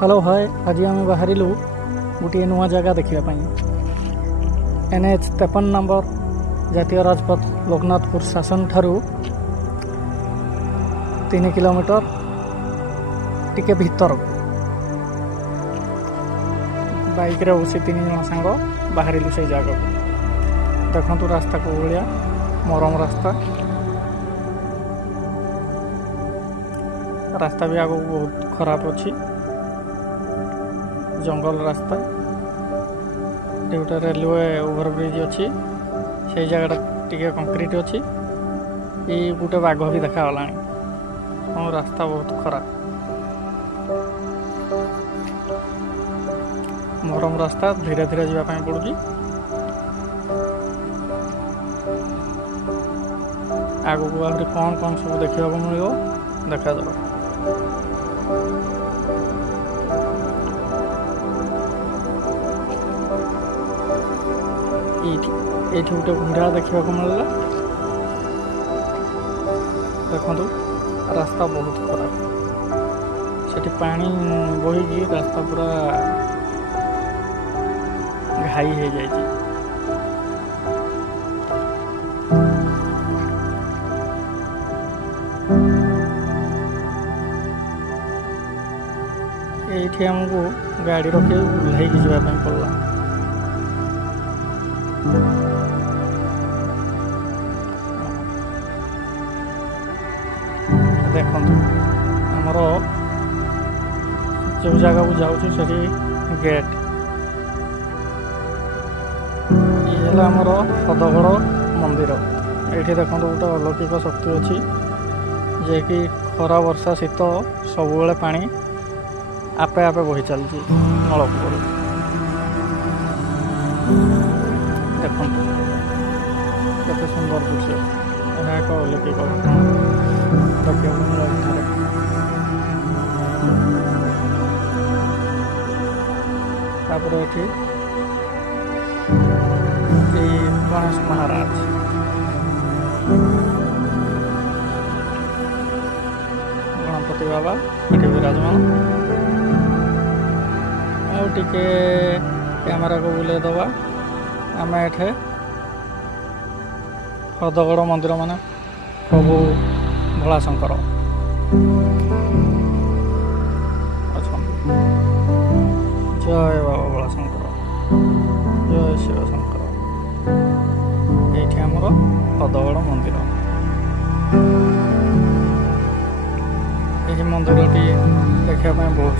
hello hi आज आम बाहर गोटे नुआ जगह देखापी NH 53 नंबर जातीय राजपथ लोकनाथपुर शासन ठारू 3 किलोमीटर टिके भीतर बाइक रे बसी 3 जन सांग बाहर से जगह देखु रास्ता को भाया मरम रास्ता भी आगे बहुत खराब अच्छी जंगल रास्ता गोटे रेलवे ओवरब्रिज अच्छी से जगह टिके कंक्रीट अच्छी ये गोटे बाघ भी देखागला रास्ता बहुत खराब मरम रास्ता धीरे धीरे जावाई पड़ुची आगू को आहरी कौन कौन सब देखा मिल देखा जाओ ये गोटे घुड़ा देखा मिलला देखु रास्ता बहुत खराब से पानी बोही रास्ता पूरा घाई हो जाए ये आमको गाड़ी रखे ओह्ल जावाई पड़ा देखु आमर जो जगह को जाऊँ से गेट ये आमर हदगड़ मंदिर ये देखो गोटे अलौकिक शक्ति अच्छी जे कि खरा वर्षा शीत सब पानी आपे आपे बही चलती नलकूप देखु केते सुंदर दृश्य यह एक अलौकिक घटना देखा तापर ये गणेश महाराज गणपति बाबा ये विराजमान आउे कैमेरा को बुले दबा आम एठे हृदगड़ मंदिर माने प्रभु भोलाशंकर अच्छा जय बाबा भोलाशंकर जय शिव शंकर ये आमर हृदगड़ मंदिर यही मंदिर देखा बहुत